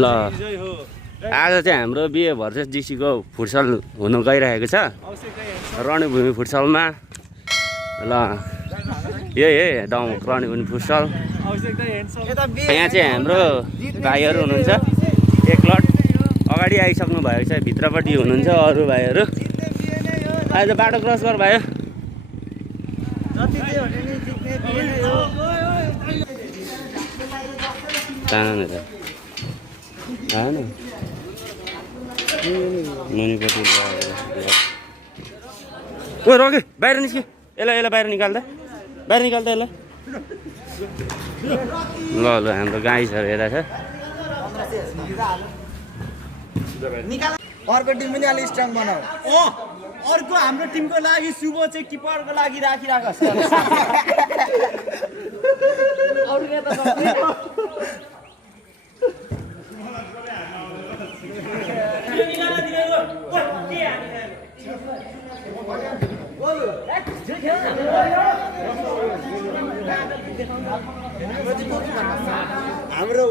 ल आज चाहिँ हाम्रो बिए भर्सेस जिसीको फुटसल हुन गइरहेको छ रणभूमि फुटसलमा। ल यही डाउँ रणभूमि फुटसल। यहाँ चाहिँ हाम्रो भाइहरू हुनुहुन्छ एक लट अगाडि आइसक्नु भएको छ, भित्रपट्टि हुनुहुन्छ अरू भाइहरू। आज बाटो क्रस गर भाइ। ओ रोके बाहिर निस्के, यसलाई बाहिर निकाल्दा यसलाई। ल ल हाम्रो गाईहरू हेर्दा छ। अर्को टिम पनि अलि स्ट्रङ बनाऊ। अर्को हाम्रो टिमको लागि शुभ चाहिँ किपरको लागि राखिराखोस्। हाम्रो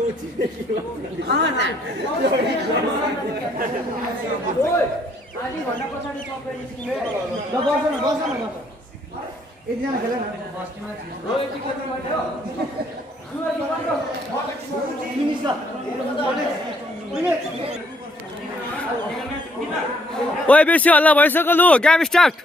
ओए बेसी हल्ला भइसक्यो, लु game start.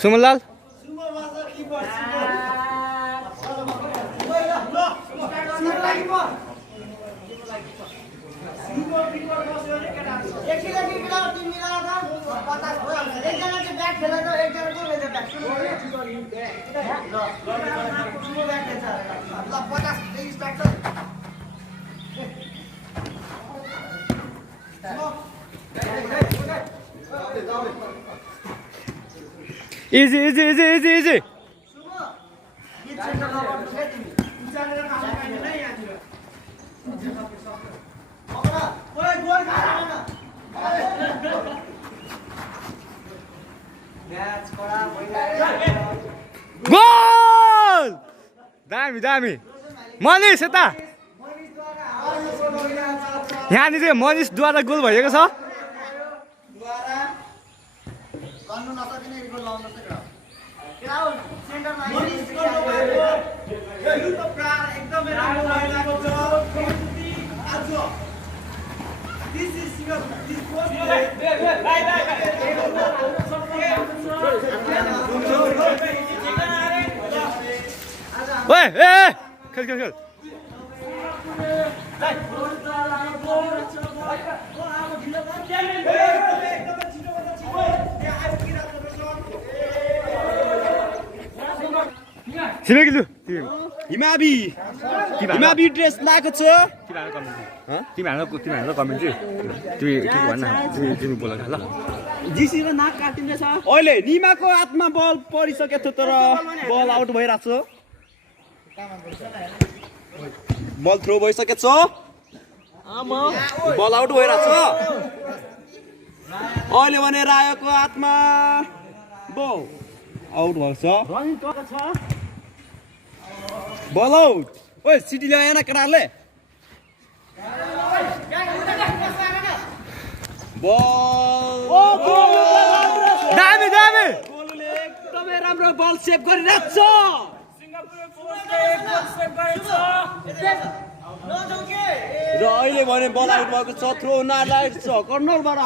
Sumanlal easy goal. दामी मनिष यता यहाँनिर चाहिँ मनिषद्वारा गोल भएको छ। खेल हिमाबी ड्रेस लगाएको छ। तिमीहरू कमेन्ट तिमी बोल ल। जिसीको नाक काटिँदैछ। अहिले निमाको हातमा बल परिसकेको थियो तर बल आउट भइरहेको छ। बल थ्रो भइसकेको छ। बल आउट भइरहेको छ। अहिले भने रायोको हातमा बल आउट भएको छ। बल आउट। ओए सिटी ल्याएन केटाहरूले। दामी गोलुले एकदमै राम्रो बल सेभ गरिरहेको छ। र अहिले भने बल आउट भएको छ। थ्रो नालायक छ कर्नरबाट।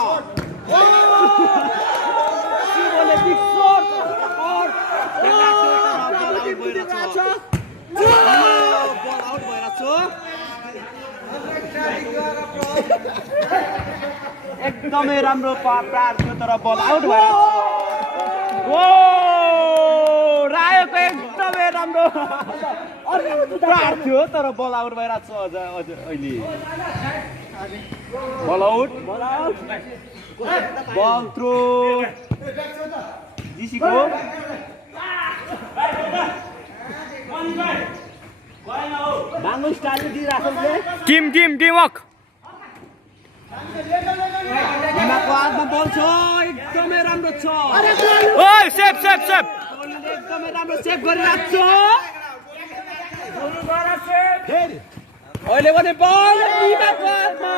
एकदमै राम्रो प्रहार थियो तर बल आउट भएर रायोको एकदमै राम्रो प्रहार थियो तर बल आउट भइरहेको छ। अझ अहिले बल आउट बल थ्रो जिसीको हाम्रो स्टाइलले दिइराख्छ ले टिम वर्क हिमाको हातमा बल छ एकदमै राम्रो छ ओइ सेफ कोहलीले एकदमै राम्रो सेभ गरिरहेको छ फेरि अहिले भने बल हिमाको हातमा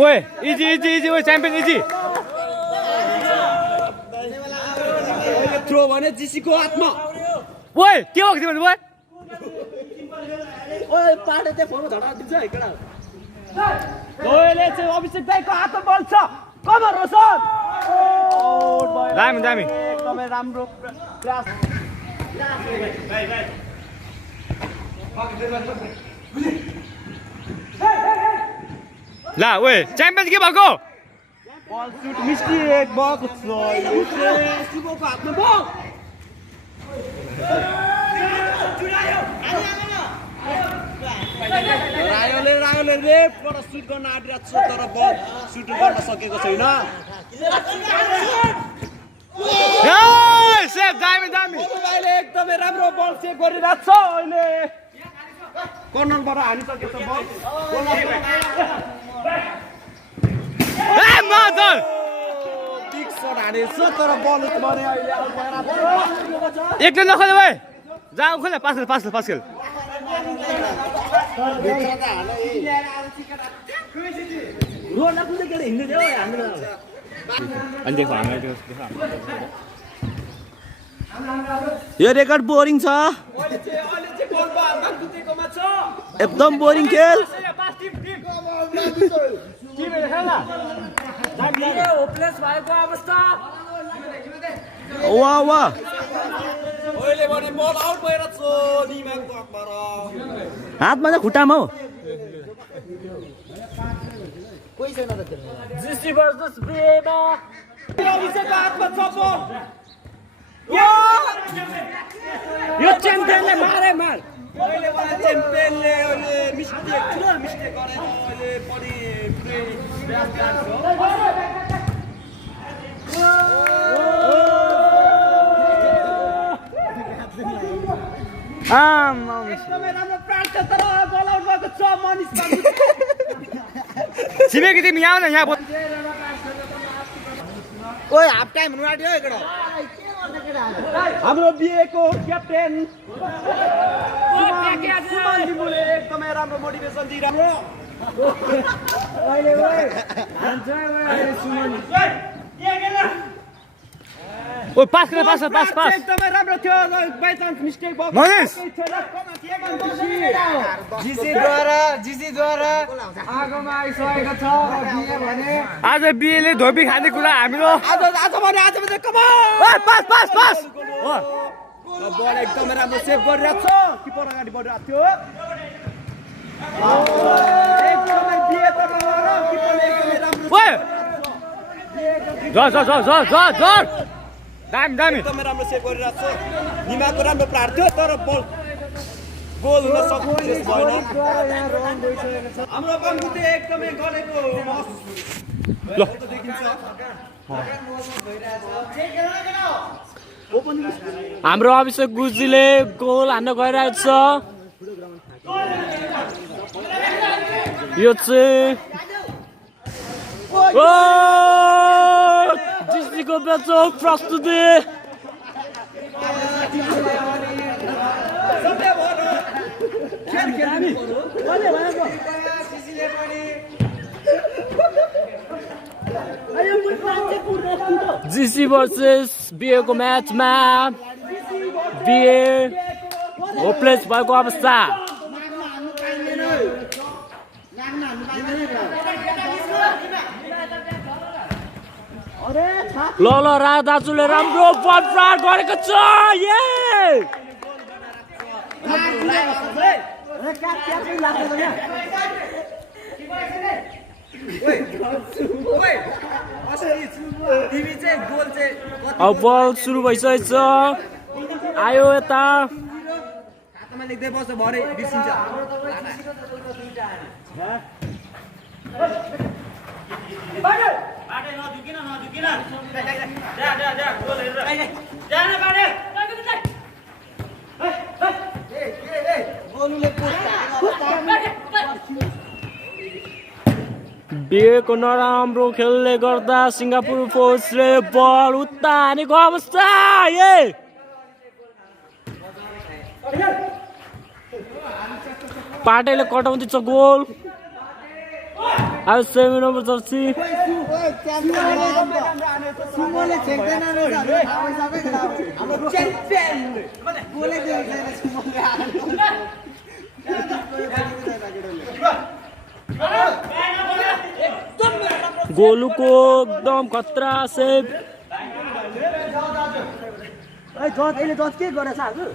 ओइ इजी ओइ च्याम्पियन इजी अहिले थ्रो भने जीसीको हातमा ओइ के भएको थियो भने ओइ ओए पाडे त्यो फोन झडा दिन्छ है केटा कोहलीले चाहिँ अभिषेक दाइको हातमा बल छ कभर रोशन आउट भयो दामी एकदमै राम्रो प्रयास ला ओइ च्याम्पियन के भएको बल सुट मिस्टेक भएको छ शुभको हातमा बल रायोले लेफ्टबाट सुट गर्न आँटिरहेको छ तर बल सुट गर्न सकेको छैन सेफ दामी अहिले एकदमै राम्रो बल सेभ गरिरहेको छ अहिले कर्नरबाट हानिसकेको छ बल बिग सट हानेछ तर बल भने अहिले आउट भइरहेको छ एकले नखोले ओइ जाऊ खोले पास खेल रोना कुन चाहिँ केटा हिँड्दै थियो हाम्रो यो रेकर्ड बोरिङ छ एकदम बोरिङ खेल वाह अहिले भने बल आउट भएर छ निमाको हातमा चाहिँ खुट्टामा हो कोही छैन त जीसी भर्सेस ब्रेमा अभिषेकको हातमा छ बल यो च्याम्पियनले मार अहिले भने च्याम्पियनले अहिले मिस्टेक गरेर अहिले पनि पुरै प्रयास एकदमै राम्रो प्रार्थना तर बल आउट भएको छ मनिष छिमेकी तिमी यहाँ न यहाँ ओए हाफ टाइम हुनु आँट्यो एकटा हाम्रो बिएको क्याप्टेन सुमन लिम्बुले एकदमै राम्रो मोटिभेसन दिइरहेको ओइ पास एकदमै राम्रो थियो बाइ चान्स मिस्टेक भयो महेश जीसीद्वारा आगोमा आइसकेको छ बिए भने आज बिएले धोपी खाने कुरा हाम्रो आज भने कमान पास बल एकदमै राम्रो सेभ गरिरहेको छ किपर अगाडि बढिरहेको थियो एकदमै बिए त किपरले एकदमै राम्रो ओइ जर दामी एकदमै राम्रो सेभ गरिरहेको छ निमाको राम्रो प्रहार थियो तर बल गोल हुन सक्सेस भएन हाम्रो बङ्गुते एकदमै गलेको ल देखिन्छ हाम्रो अभिषेक गुरुजीले गोल हान्न गइरहेको छ यो चाहिँ जीसीको बेचो प्रस्तुति जीसी भर्सेस बिएको म्याचमा बिए होपलेस भएको अवस्था ल रा दाजुले राम्रो बल प्रहार गरेको छ अब बल सुरु भइसकेको छ आयो यता लेख्दै बस्छ भरे बिर्सिन्छ बिएको नराम्रो खेलले गर्दा सिङ्गापुर फोर्सले बल उता हानेको अवस्था पाटेले कटाउँदैछ गोल अब 7 नम्बर जर्सी गोलुको एकदम खतरा सेभ के गरेछ हजुर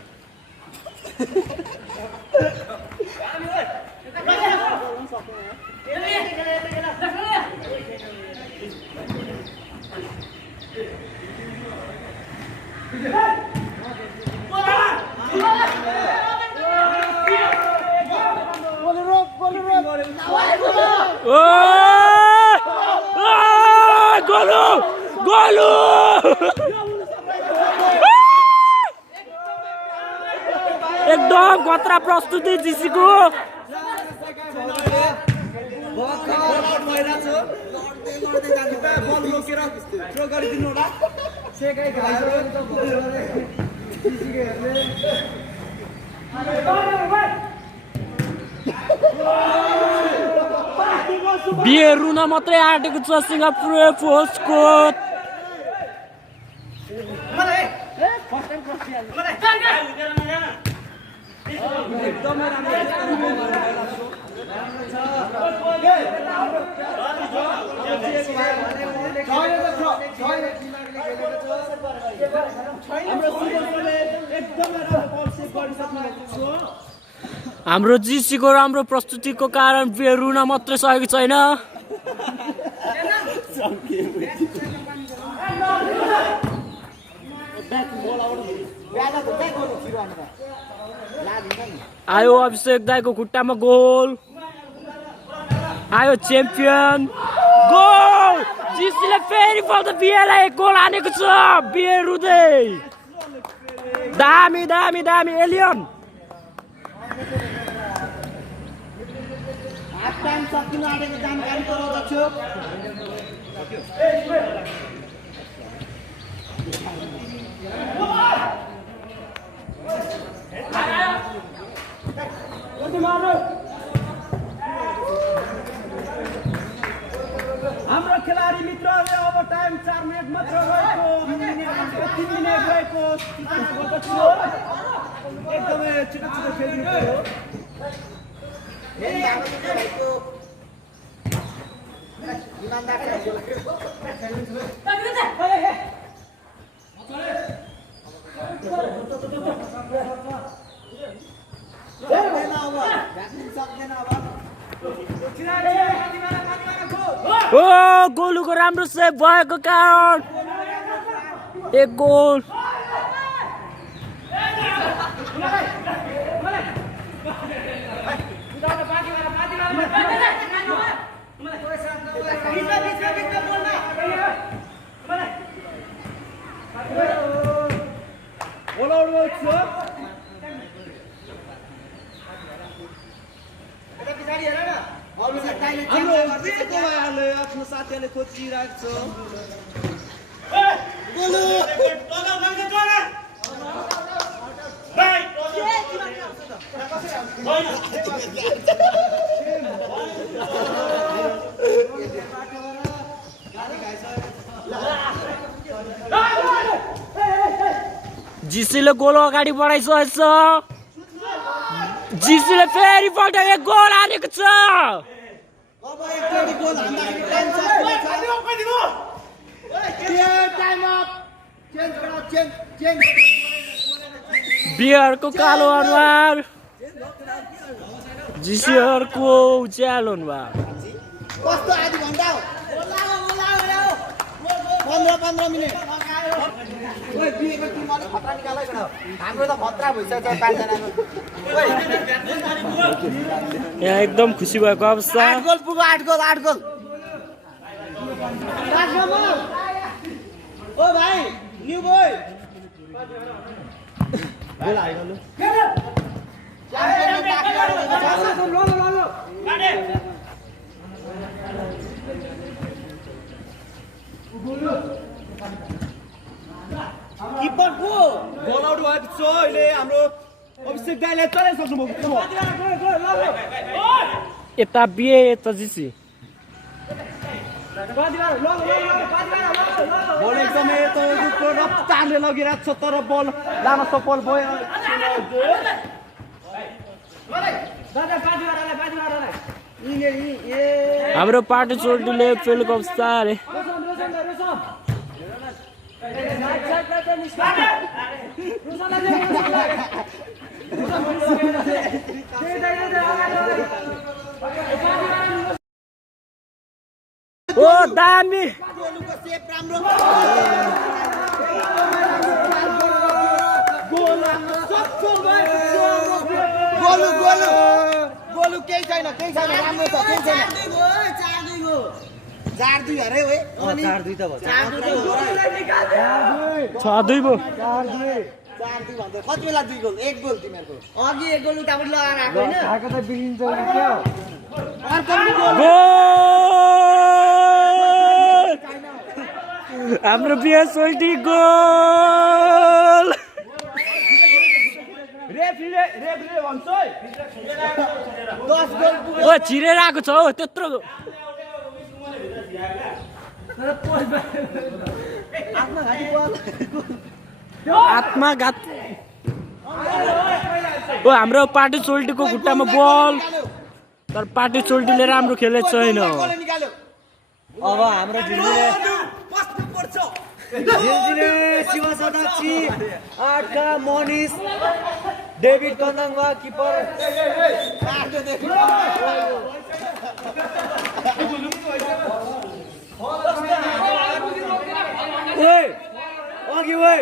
गोलु गोलु एकदम खतरा प्रस्तुति जिसीको बिहे रुन मात्रै आँटेको छ सिङ्गापुर फोर्सको हाम्रो जिसीको राम्रो प्रस्तुतिको कारण बिहे रुन मात्रै सकेको छैन आयो अभिषेक दाईको खुट्टामा गोल आयो च्याम्पियन गोल जिसीले फेरि पल्ट बिहेलाई गोल हानेको छ बिहे रुँदै दामी दामी दामी एलियन जानकारी गराउँदछु हाम्रो खेलाडी मित्रहरूले अब टाइम 4 मिनेट मात्र रहेको 3 मिनेट रहेको सूचना गर्दछु एकदमै छिटो छिटो खेल्नु पर्यो ओ गोलुको राम्रो सेभ भएको कारण एक गोल आफ्नो साथीहरूले खोजिरहेको जिसीले गोल अगाडि बढाइसकेको छ जिसीले फेरि पल्ट एक गोल हानेको छ बिहारको कालो अनुहार जिसीहरूको उज्यालो अनुहार कस्तो आधी घण्टा 15 मिनेट ओइ बिएको टिम अलि खतरा निकालेको हाम्रो त खतरा भइसक्यो 5 जनाको यहाँ एकदम खुसी भएको अवस्था 8 गोल पुग्यो 8 गोल ओ भाइ न्यू बोय गोल आइगयो लु च्याम्पियन किपरको गोल आउट भएको छ अहिले हाम्रो अभिषेक दाइले चलाइसक्नु भएको छ यता बिए यता जिसी बल एकदमै तपाईँको रफ्तारले लगिरहेको छ तर बल लान सफल भयो हाम्रो पार्टी चोल्टीले फेल कप्स्ता अरे ओ दामी गोलु केही छैन राम्रो छ केही छैन 4-2 अरे ओए 4-2 त भयो 6-2 भयो 4-2 भन्दा कति बेला 2 गोल 1 गोल तिमीहरुको अघि 1 गोल उताबाट लगाएर आएको हैन आएको त बिलिन्छ क्या अर्को गोल हाम्रो बिए सोल्टी गोल रेफ्रीले भन्छ है 10 गोल ओ छिरेर आएको छ हौ त्यत्रो आत्मघात ओ हाम्रो पार्टी चोल्टीको खुट्टामा बल तर पार्टी चोल्टीले राम्रो खेलेको छैन अब हाम्रो झिल्जिले शिव सदाक्षी 8 का मनिष डेभिड कन्दङवा किपर ओए अघि ओए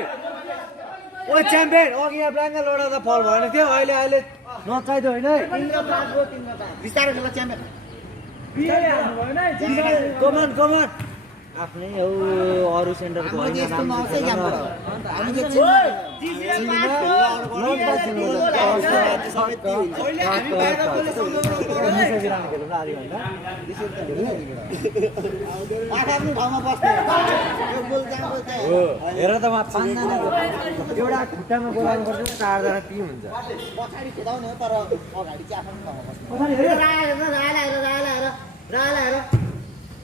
ओ च्याम्पियन अघि यहाँ ब्राङ्गल लडा त फल भएन थियो अहिले नचाइदियो होइन 3-5 बिस्तारै खेला च्याम्पियन कमान आफ्नै हो अरू सेन्टरको होइन हेर त एउटा खुट्टामा बोलाउनु पर्छ 4 जना टिम हुन्छ पछाडि खेदाउने हो तर अगाडि चाहिँ आफ्नो ठाउँमा बस्छ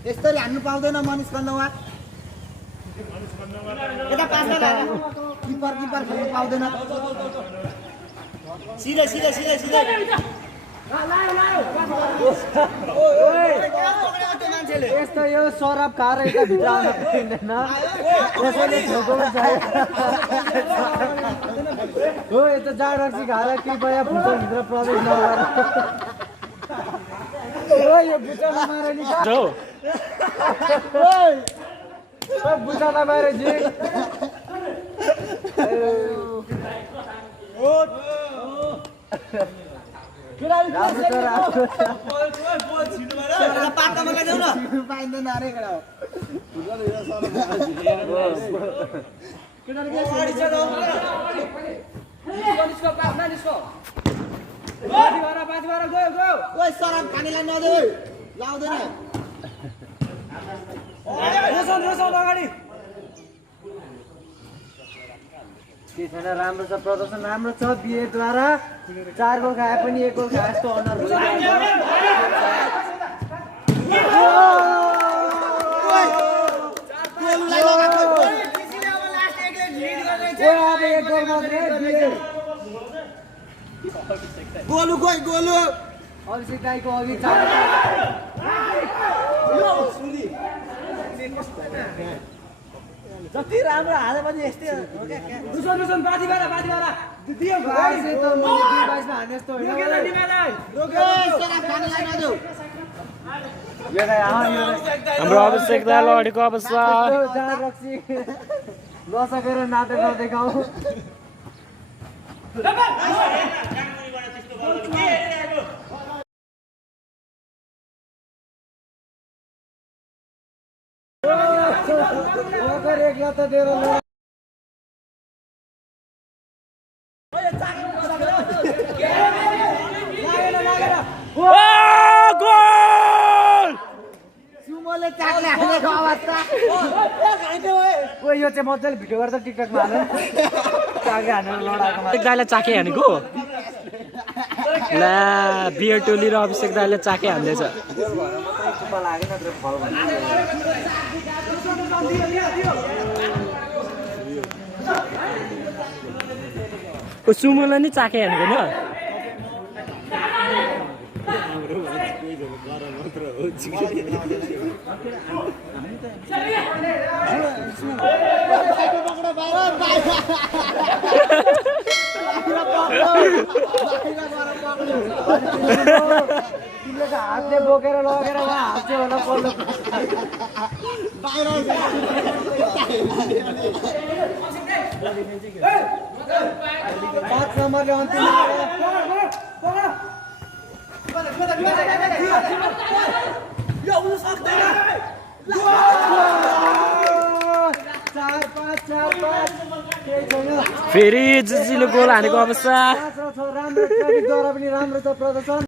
यसरी हान्नु पाउँदैन मनिष कन्दवा यता पास्दा किपर खेल्नु पाउँदैन सिधै यस्तो यो सरब खाएर यता भित्र आउन पाइँदैन यसैले छेउकोमा चाहियो हो यता जाड रक्सी खाएर कृपया भुटनभित्र प्रवेश नगर ओ यो बुचालाई मारे नि जाऊ ओ बुचालाई मारे जी पार्कमा लैजाऊ न पाइँदैन अरे ओए सरम खानेलाई नदेऊ लाउँदैन रोशन अगाडि के छैन राम्रो छ प्रदर्शन राम्रो छ बिएद्वारा 4 गोल खाए पनि 1 गोल खाए जस्तो अनर अब 1 गोल मात्रै गोलु अभिषेक दाइको अघि जति राम्रो हाले पनि यस्तै हो क्या रुसन बाजी बारा दियो भाइ चाहिँ त मैले 22 मा हाने जस्तो होइन हाम्रो अभिषेक दाइ अगाडिको अवस्था जाड रक्सी नसकेर नाटक नदेखाऊ अगर एक लात दिएर गोल सुमोले चाकले हानेको अवस्था ओ यो चाहिँ मजाले भिडियो गर्दा टिकटकमा हाल्नु चाकले हानेर लडाएको अभिषेक दाइलाई चाके हानेको ला बियर टोली र अभिषेक दाइले चाके हान्दैछ चुप्पा लाग्यो नत्र फल ओ सुमोलाई नि चाके हानेको न तिमीले त हातले बोकेर लगेर उहाँ हाल्थ्यो होला पल्लो पाँच नम्बरले अन्तिम चार पाँच फेरि जिजीले गोल हानेको अवस्था राम्रो ट्राफिकद्वारा पनि राम्रो छ प्रदर्शन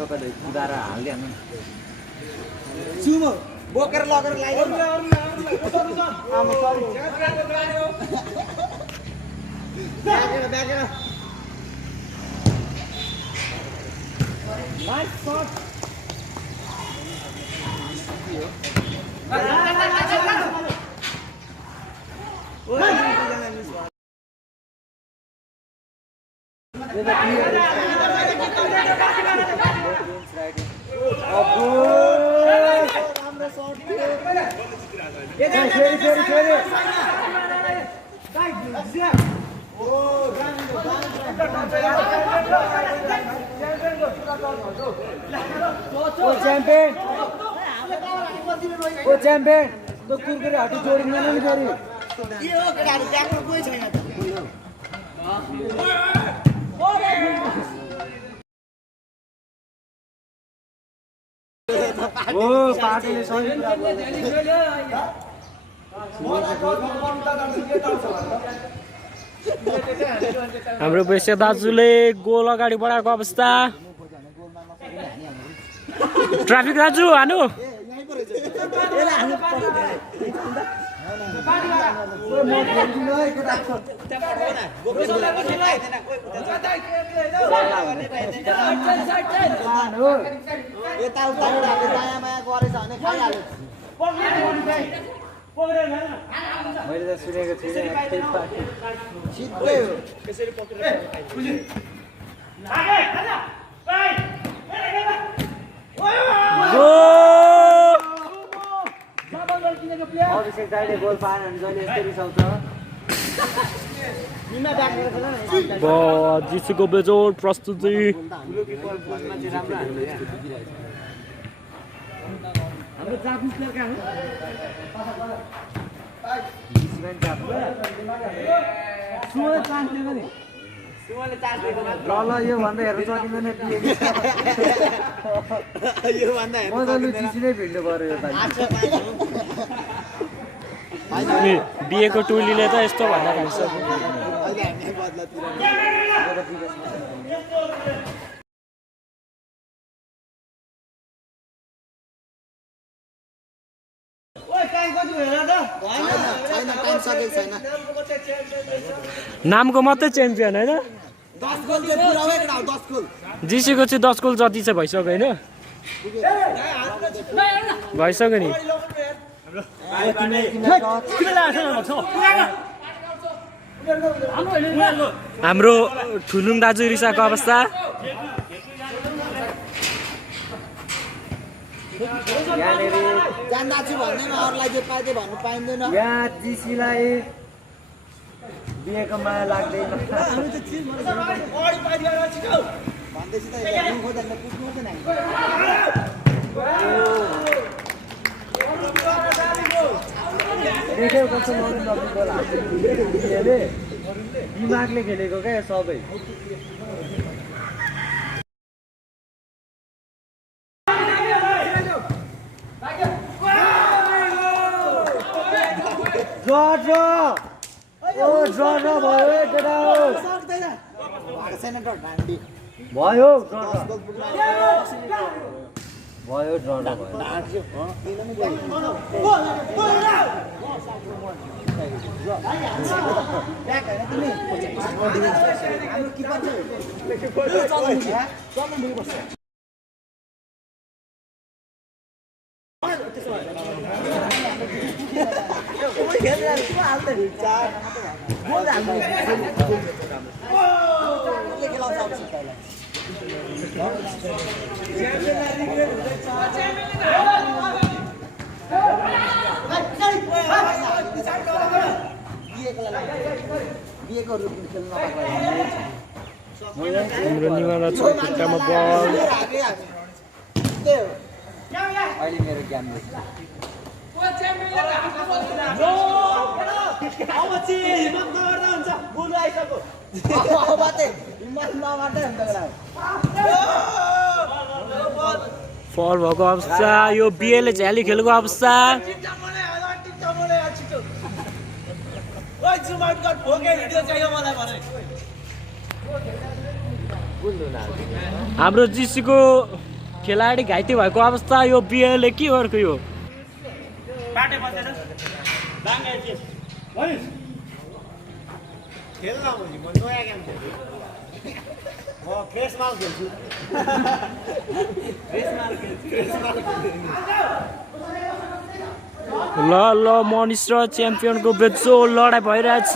तपाईँले कुदाएर हालिदिनु सुमो बोकेर लगेर च्याम्पियन तो कुरकुरे हटी जोडिँदैन नि फेरि ओ पार्टीले सही कुरा हाम्रो बेसे दाजुले गोल अगाडि बढाएको अवस्था ट्राफिक दाजु हानु मैले त सुनेको थिएँ अभिषेक दाइले गोल पाएन भने जहिले यस्तै रिसाउँछ जिसुको बेजोड प्रस्तुति हाम्रो जापुस लड्का हो सुमोले चान्स दिएको नि ल यो भन्दा हेर्नु सकिँदैन मजाले जिसीले भिड्नु पर्यो यो नि बिहेको टोलीले त यस्तो भन्दा खान्छ नामको मात्रै च्याम्पियन होइन जिसीको चाहिँ 10 गोल जति चाहिँ भइसक्यो होइन भइसक्यो नि हाम्रो ठुलुङ दाजु रिसाको अवस्था यहाँ जिसीलाई बिहेको माया लाग्दैन देख्यौ कस्तो मर्नु नपुग्दो लाग्छ दिमागले खेलेको क्या सबै भयो हाम्रो निवाला छ खुट्टामा बल अहिले मेरो ज्ञान अब चाहिँ हिम्मत नगर्दा हुन्छ गोल आइसक्यो फल भएको अवस्था यो बिएले झ्याली खेलेको अवस्था हाम्रो जिसीको खेलाडी घाइते भएको अवस्था यो बिएले के गरेको यो ल ल मनिष र च्याम्पियनको बेचो लडाइँ भइरहेछ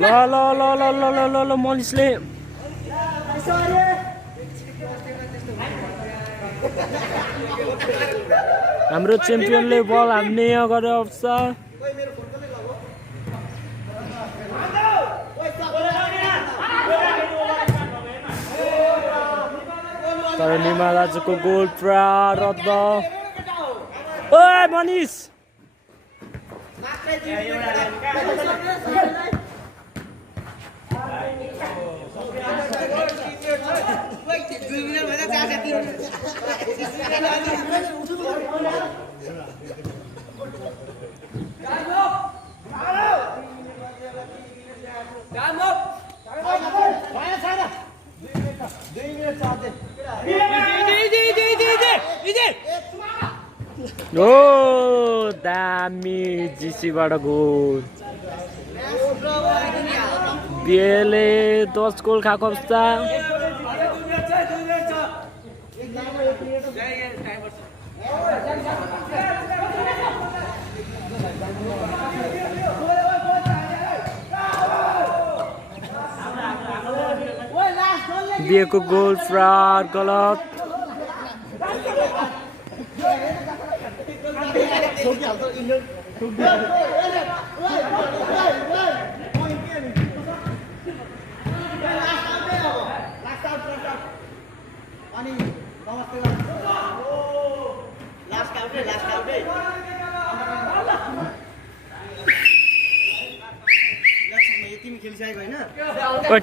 ल ल ल ल ल ल ल ल मनिषले हाम्रो च्याम्पियनले बल हान्ने गरे अवस्था तर निमालाजको गोल पुरा रद्द ओए मनिष ओ दामी जिसीबाट गोल बिएले 10 गोल खाएको अवस्था बिएको गोल फ्राड गलत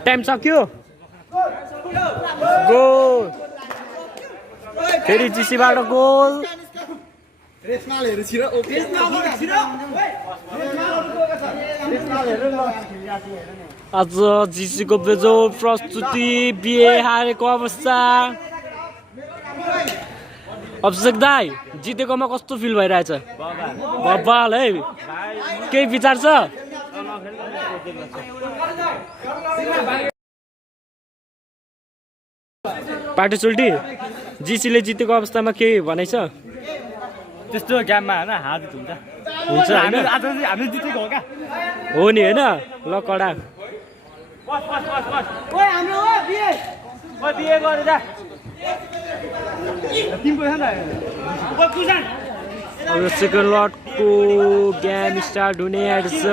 टाइम सक्यो गोल फेरि जिसीबाट गोल आज जिसीको बेजो प्रस्तुति बिए हारेको अवस्था अभिषेक दाई जितेकोमा कस्तो फिल भइरहेछ बब्बाल है केही विचार छ पार्टी चुल्टी जिसीले जितेको अवस्थामा केही भनाइ छ त्यस्तो गेममा होइन हार जित हुन्छ हुन्छ होइन हामी जितेको हो क्या हो नि होइन ल कडा ओए हाम्रो हो बिए ओए बिए गरे जा टिम पैसा न ओए पुजान अब सेकेन्ड लटको गेम स्टार्ट हुने आँट्छ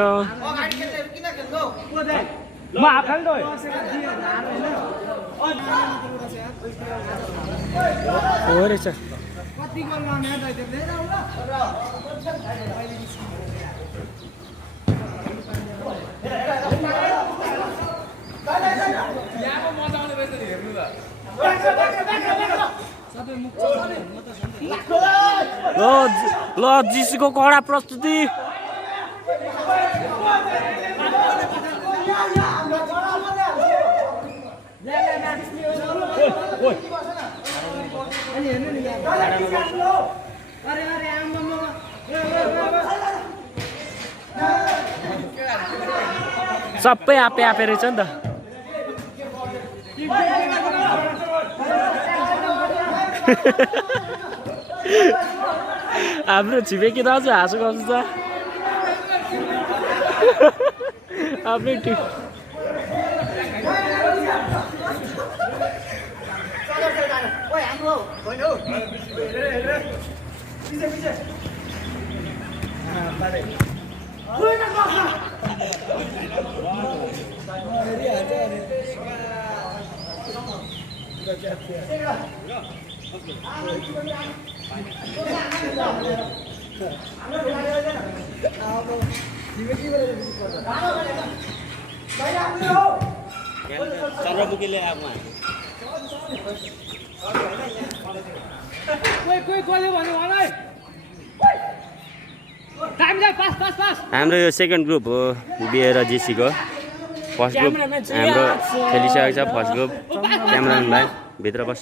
म हाफ खाल्नु हो रहेछ ल जिसीको कडा प्रस्तुति सबै आपे आपे रहेछ नि त हाम्रो छिमेकी दाजु हाँसो गर्छ त आफ्नै टिम चन्द्रमुखीले आफूमा हाम्रो यो सेकेन्ड ग्रुप हो बिए र जिसीको फर्स्ट ग्रुप हाम्रो खेलिसकेको छ फर्स्ट ग्रुप क्यामेराम्यान भाइ भित्र बस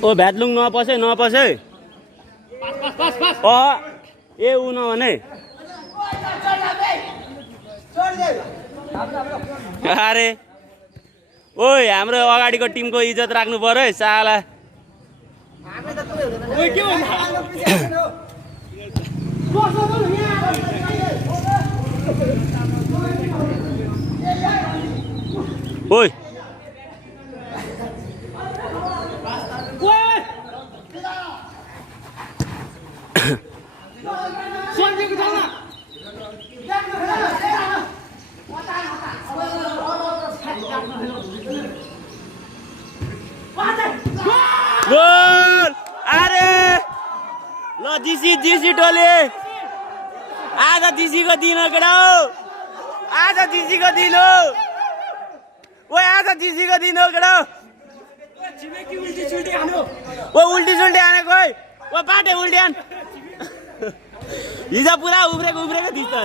ओ भ्याटलुङ नपसे नपसे ए ऊ नभने अरे ओइ हाम्रो अगाडिको टिमको इज्जत राख्नु पर्यो है साला ओइ गोल अरे ल जिसी टोले आज जिसीको दिन हो केटा हो आज जिसीको दिन हो ओए आज जिसीको दिन हो केटा ओ उल्टी सुल्टी हानेको है ओ पाटे उल्टी हान हिजो पुरा उब्रेको थिस् त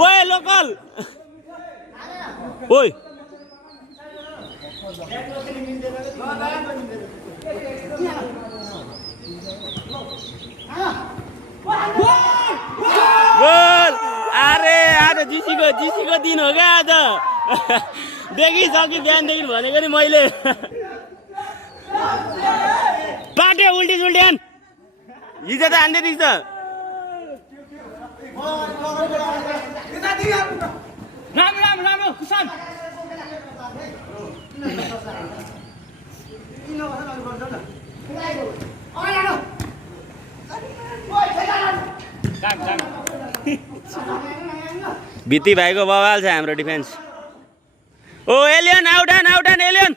ओए लोकल ओइ गोल अरे आज जिसीको दिन हो क्या आज देखिसकि बिहानदेखि भनेको नि मैले पाटे उल्टी सुल्टी हान हिजो त हान्दै थिइस् त राम्रो कुसान भित्ती भाइको बवाल छ हाम्रो डिफेन्स ओ एलियन आउटान एलियन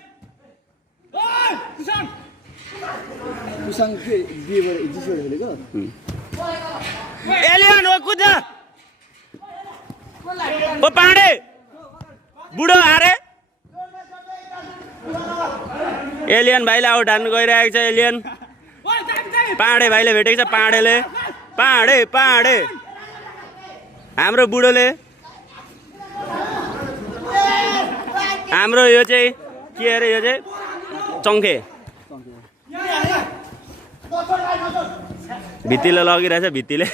एलियन हो कुद ओ पाँडे बुढो हारे एलियन भाइले आउट हान्नु गइरहेको छ एलियन पाँडे भाइले भेटेको छ पाँडेले पाँडे पाँडे हाम्रो बुढोले हाम्रो यो चाहिँ के अरे यो चाहिँ चङ्खे भित्तीले लगिरहेछ भित्तीले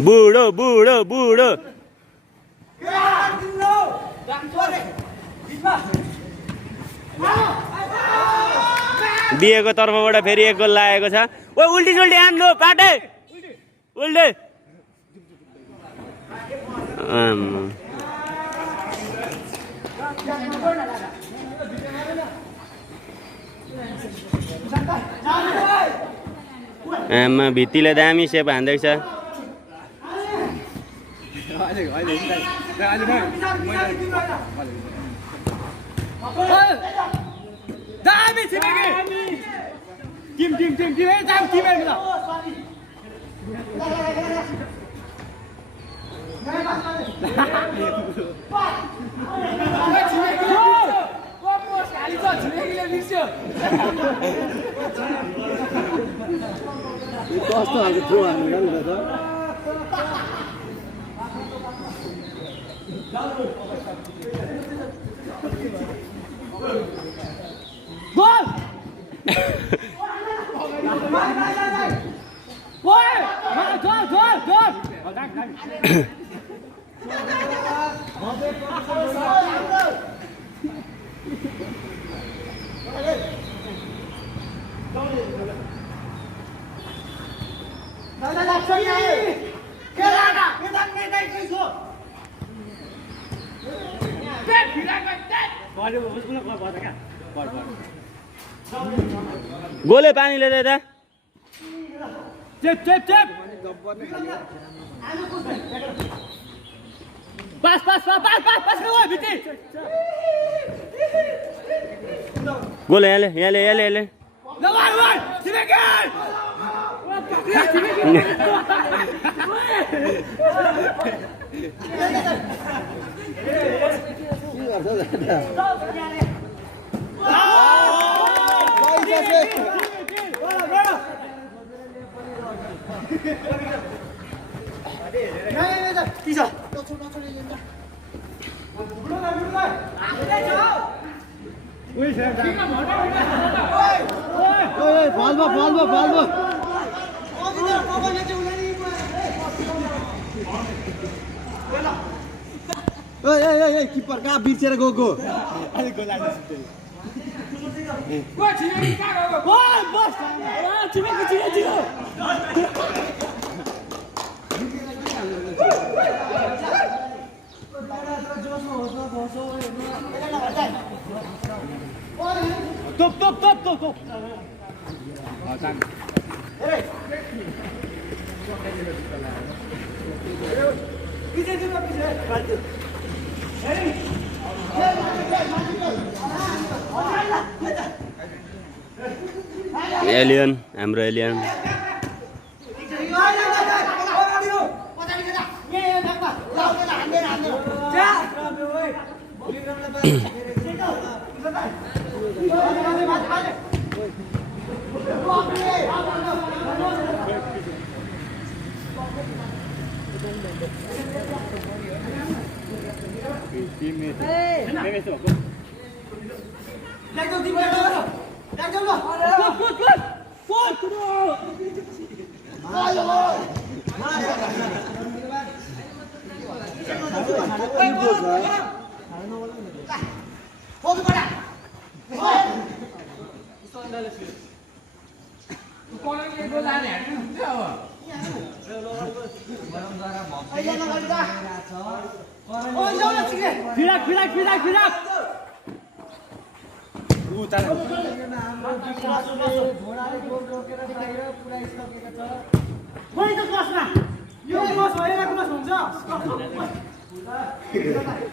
बुढो बुढो बुढो बिहेको तर्फबाट फेरि एक गोल लागेको छ ओ उल्टी सुल्टी हान्नु पाटे उल्टे आमा भित्तीले दामी सेप हान्दैछ दामी छिमेकी टिम टिम टिम टिम है दामी टिम है ल कस्तो खालको थ्रो हान्नु नि त गोल गोले पानीले दिँदा चेप चेप चेप pass pass pass pass pass pass गयो भित्री गोले यहाँले यहाँले यहाँले यहाँले लगाइ वाइ छिमेकी किपर कहाँ बिर्सेर गएको Top, top, top, top, top. Alien हाम्रो एलियन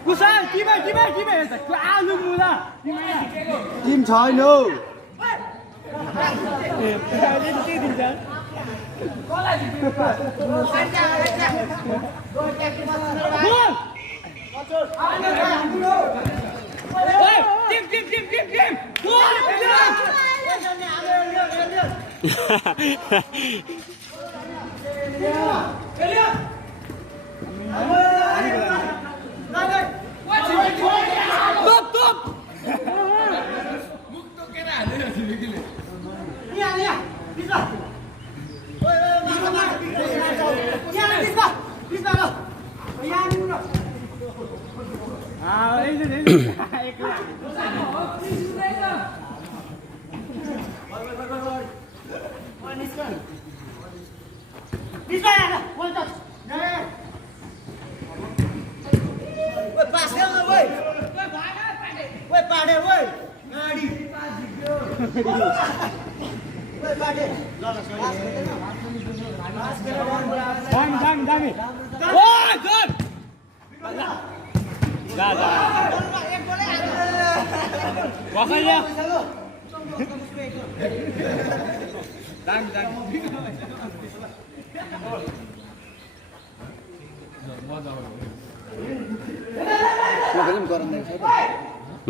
कुसाल टिमै आलु मुला टिम छैन हौ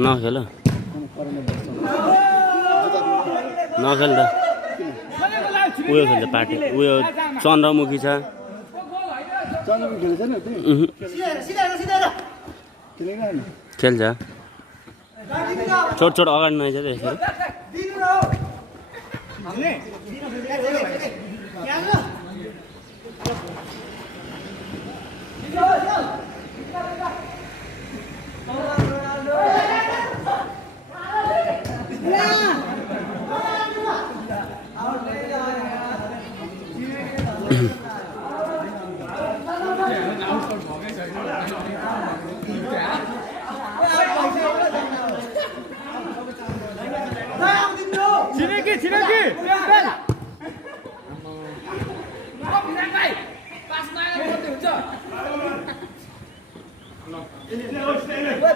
नखेल नखेल त उयो खेल्छ पार्टी उयो चन्द्रमुखी छ खेल्छ छोट छोट अगाडि नआइछ त यसरी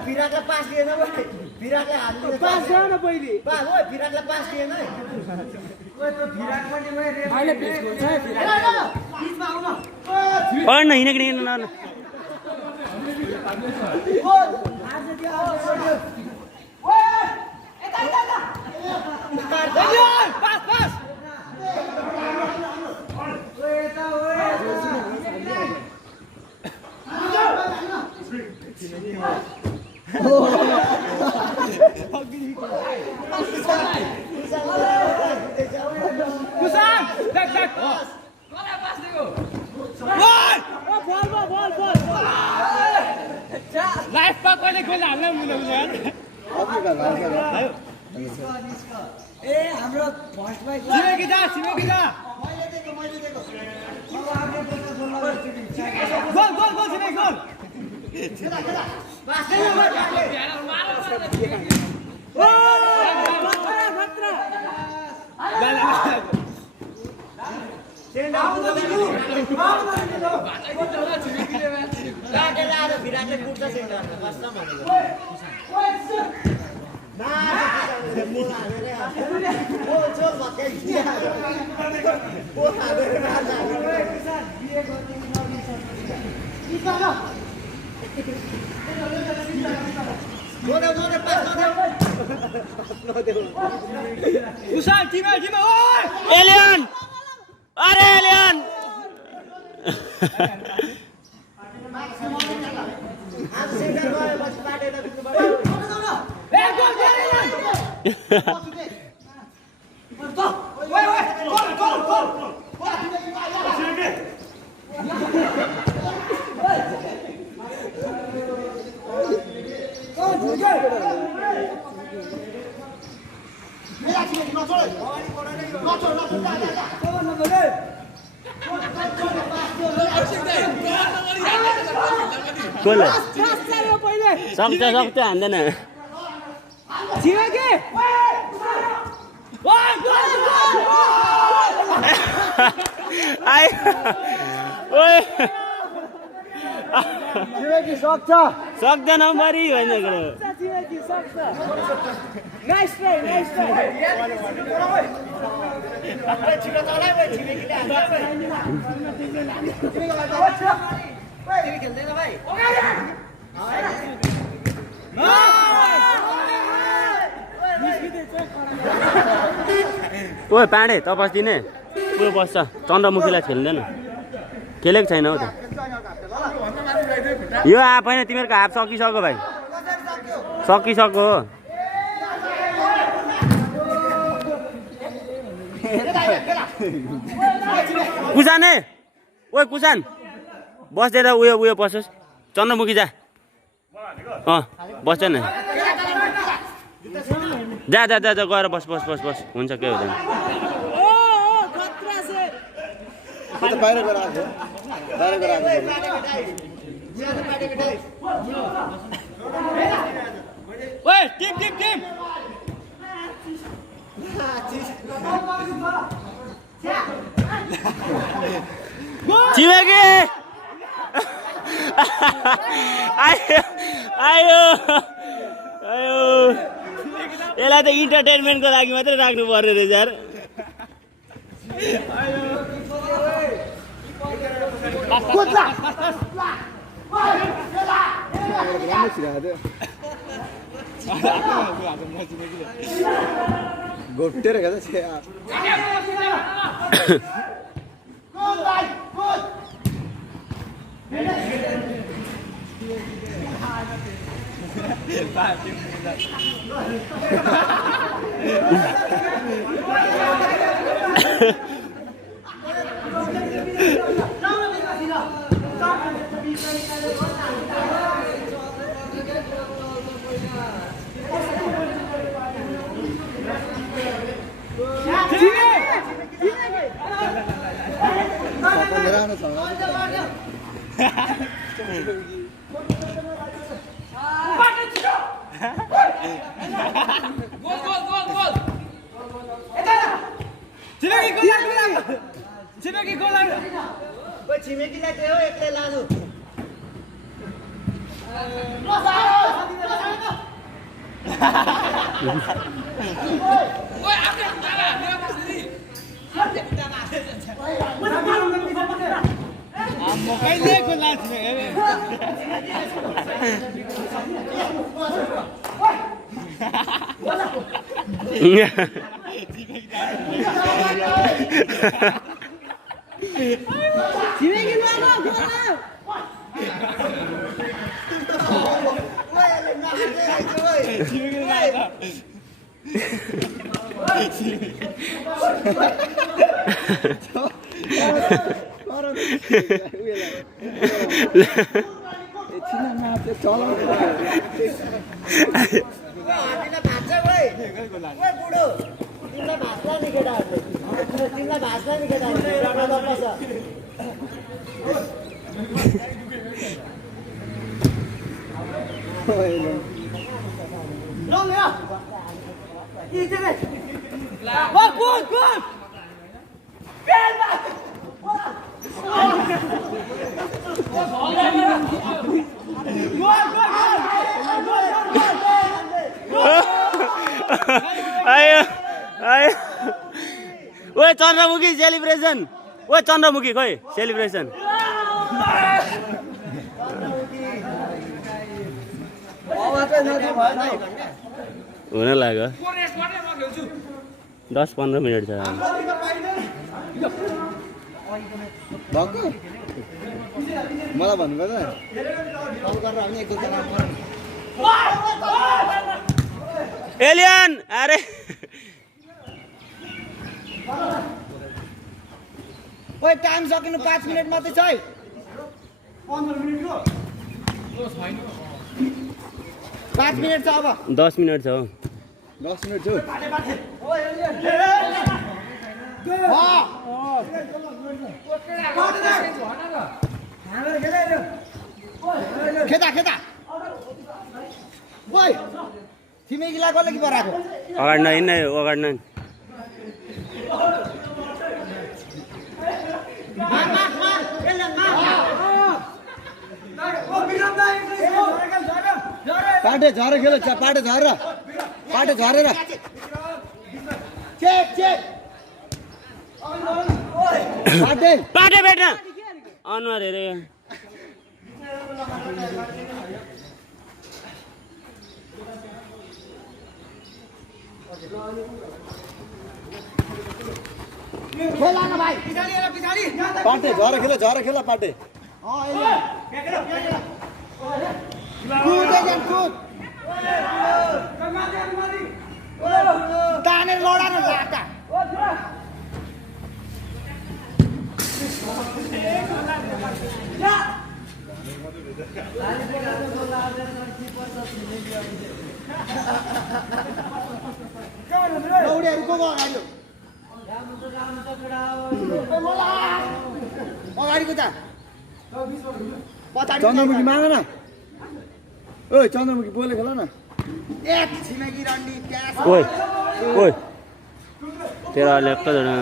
विराटलाई पास दिएन विराटलाई हाल्नु पास दिएन न पहिले पास हो विराटलाई पास दिएन है विराट पनि मैले पिच हुन्छ पिचमा आउन पढ्न हिँडेको हिँड्न न ए हाम्रो फर्स्ट बाइक छिमेकी जा मैले दिएको गोल गोल गोल छिमेकी गोल पास विराटले पुग्छ एलियन अरे एलियन सक्छ हान्दैन छिमेकी छिमेकी सक्छ सक्दैन मरि होइन छिमेकी सक्छ नाइस ट्राई नाइस ट्राई छिटो चलाइ भाइ छिमेकीले हान्छ खेल्दैन भाइ ओए पाँडे त बस्दिने को बस्छ चन्द्रमुखीलाई खेल्दैन खेलेको छैन हौ त यो हाफ होइन तिमीहरूको हाफ सकिसक्यो भाइ सकिसक्यो हो कुसाने ओए कुसान बस्दै त उयो बसोस् चन्द्रमुखी जा बस्दैन जा जा जा गएर बस बस बस बस हुन्छ के हुँदैन छिमेकी आयो आयो यसलाई त इन्टरटेनमेन्टको लागि मात्रै राख्नु पर्ने रहेछ यार गोटेर छिमेकीलाई त्यो एक्लै लानु आयो आयो ओए चन्द्रमुखी सेलिब्रेसन ओए चन्द्रमुखी खोइ सेलिब्रेसन हुन लाग्यो 10-15 मिनट छ मलाई भन्नुपर्छ एलियन अरे ओए टाइम सकिनु 5 मिनेट मात्रै छ है 5 मिनेट छ अब 10 मिनट छ 10 मिनट छु खेता खेता ओए छिमेकीलाई कसले कि पराको अगाडि नहिँड्ने अगाडि नहिँड्ने पाटे झरे खेल पाटे झरेर चेक चेक पाटे पाटे भेट्न अनुहार हेरे खेला न भाइ पाटे झरे खेल पाटे कूद तानेर लडा न लाटा दौडीहरू को अगाडिको त चन्द्रमुखी माग न ओ चन्द्रमुखी बोले खेल न एक छिमेकी रन्डी प्यास ओइ ओइ तेरा लेफ्ट जना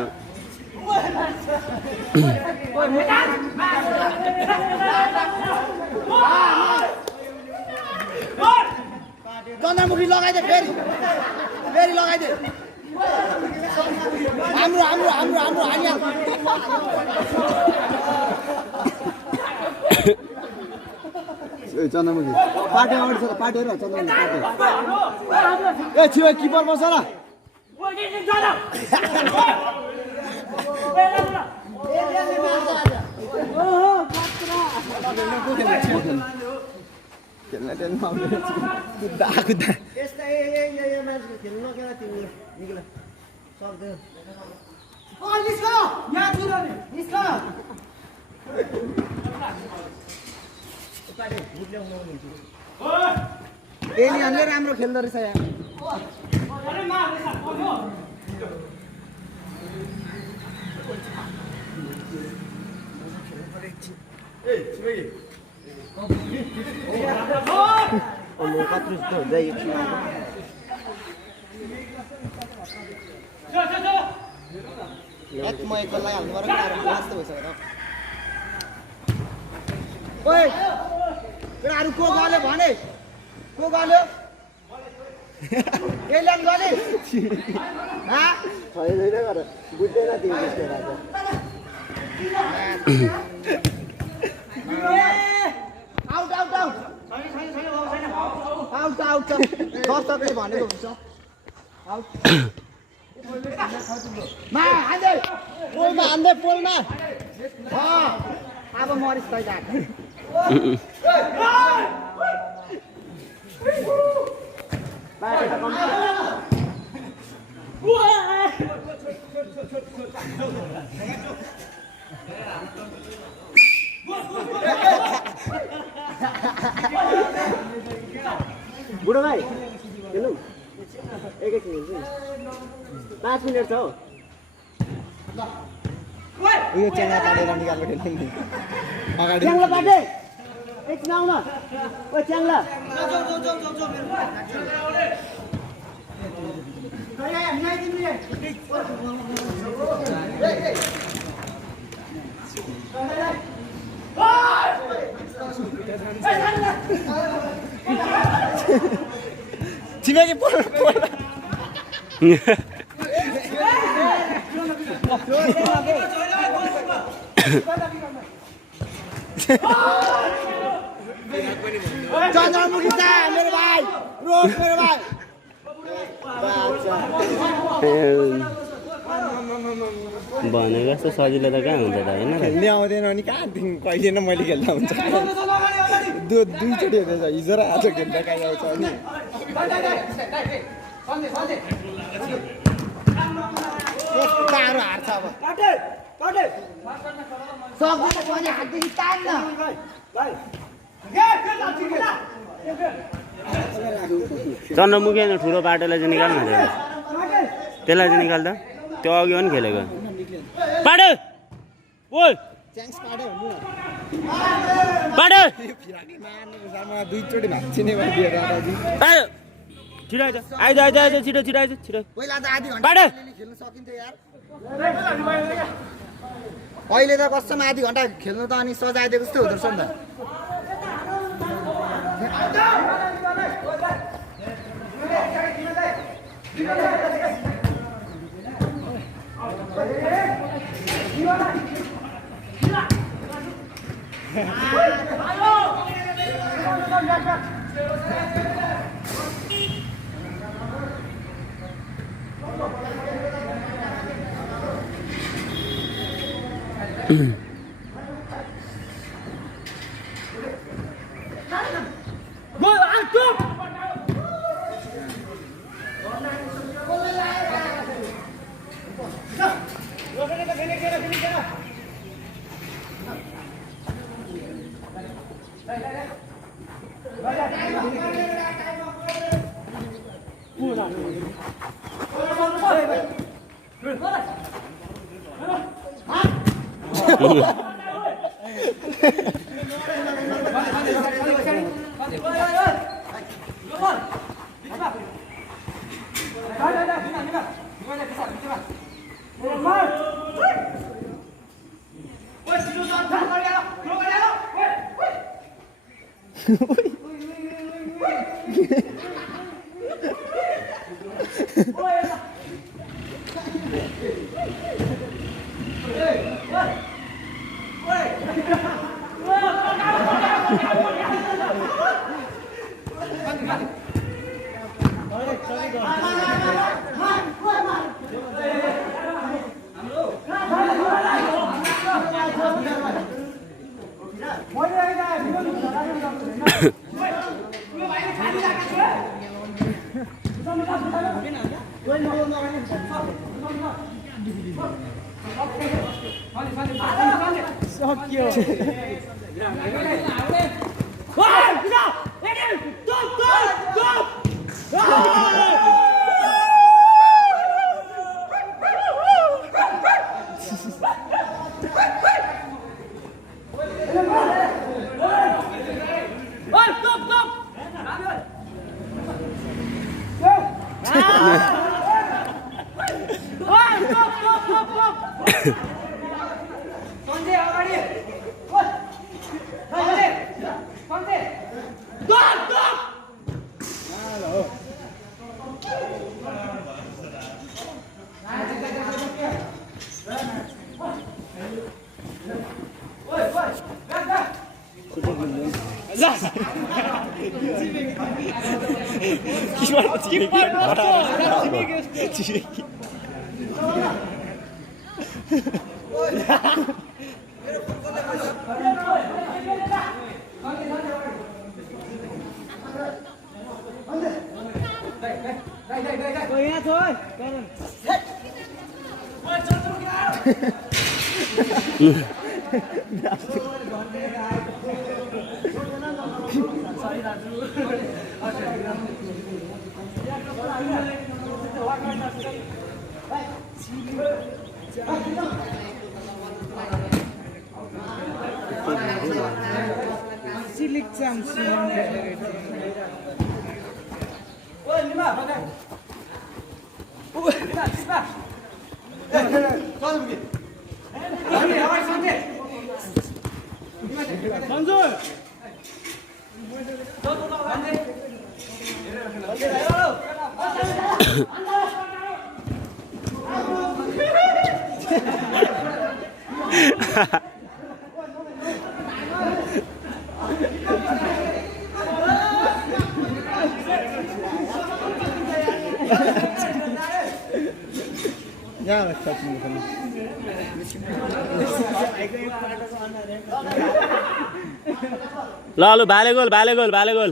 चन्द्रमुखी लगाइदे फेरि लगाइदे हाम्रो हानिया चन्द्रमुखी पाटे अगाडि छ पाटे र चन्द्रमुखी पाटे ए छिमेकी किपर बस ल एलियनले राम्रो खेल्दो रहेछ यहाँ एक म एक गोललाई हाल्नु पर्यो लास्ट भइसक्यो ओइ केटाहरु को गल्यो भने को गल्यो एलियन गले हा छैन गर बुझ्दैन तिमी त्यसको out out out out out दर्शकले भनेको हुन्छ आउट मा हान्दै पोलमा अब मरिस तै जाक बुढो भाइ खेलौँ एकैछिन खेल्छु 5 मिनट छ हो यो च्याङ्ला पाटेर निकाल्नु खेल्ने नि अगाडि च्याङ्ला पाटे एकछिन आउन ओ च्याङ्ला छिमेकी पोल चन्द्रमुखी चा मेरो भाइ रोज मेरो भाइ भनेको जस्तो सजिलो त कहाँ हुन्छ त होइन खेल्ने आउँदैन अनि कहाँदेखि कहिले न मैले खेल्दा हुन्छ दुईचोटि हेर्दैछ हिजो र आज खेल्दा कहीँ आउँछ अनि गाह्रो हार्छ अब सक्दैन भने हातदेखि तान्न चन्द्रमुखी होइन ठुलो बाटोलाई चाहिँ निकाल्न त्यसलाई चाहिँ निकाल्दा त्यो अघि पनि खेलेको बाटो ओइ च्याङ्स पाडे भन्नु न बाटो दुईचोटि भाँच्चिने भइदिएर छिटो आइज आइज आइज छिटो छिटो आइज छिटो पहिला त आधी घन्टा काटे। अलिअलि खेल्न सकिन्थ्यो यार अहिले त कसम आधी घन्टा खेल्नु त अनि सजाइदिएको जस्तो हुँदो रहेछ नि त ल ल भाले गोल भाले गोल भाले गोल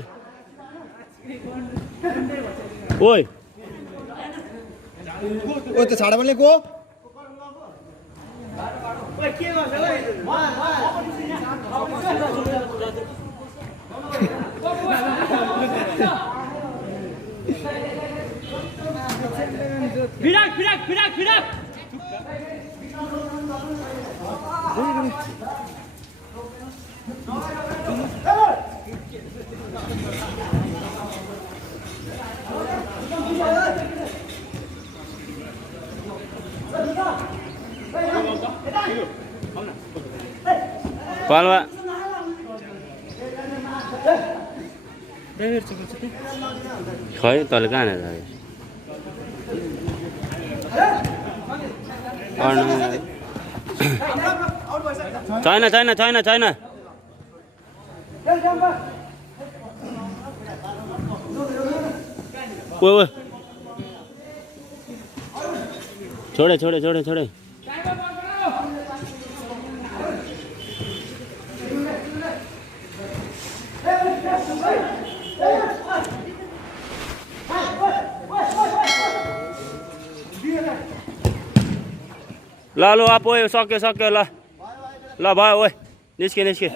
ओइ ओ त्यो छाडा पनि गो विराट विराट विराट विराट पालुवा खै तैँले कहाँ छैन छैन छैन छैन ओ छोडे छोडे छोडे छोडे ल ल अब सक्यो सक्यो ल ल भयो ओए निस्के निस्के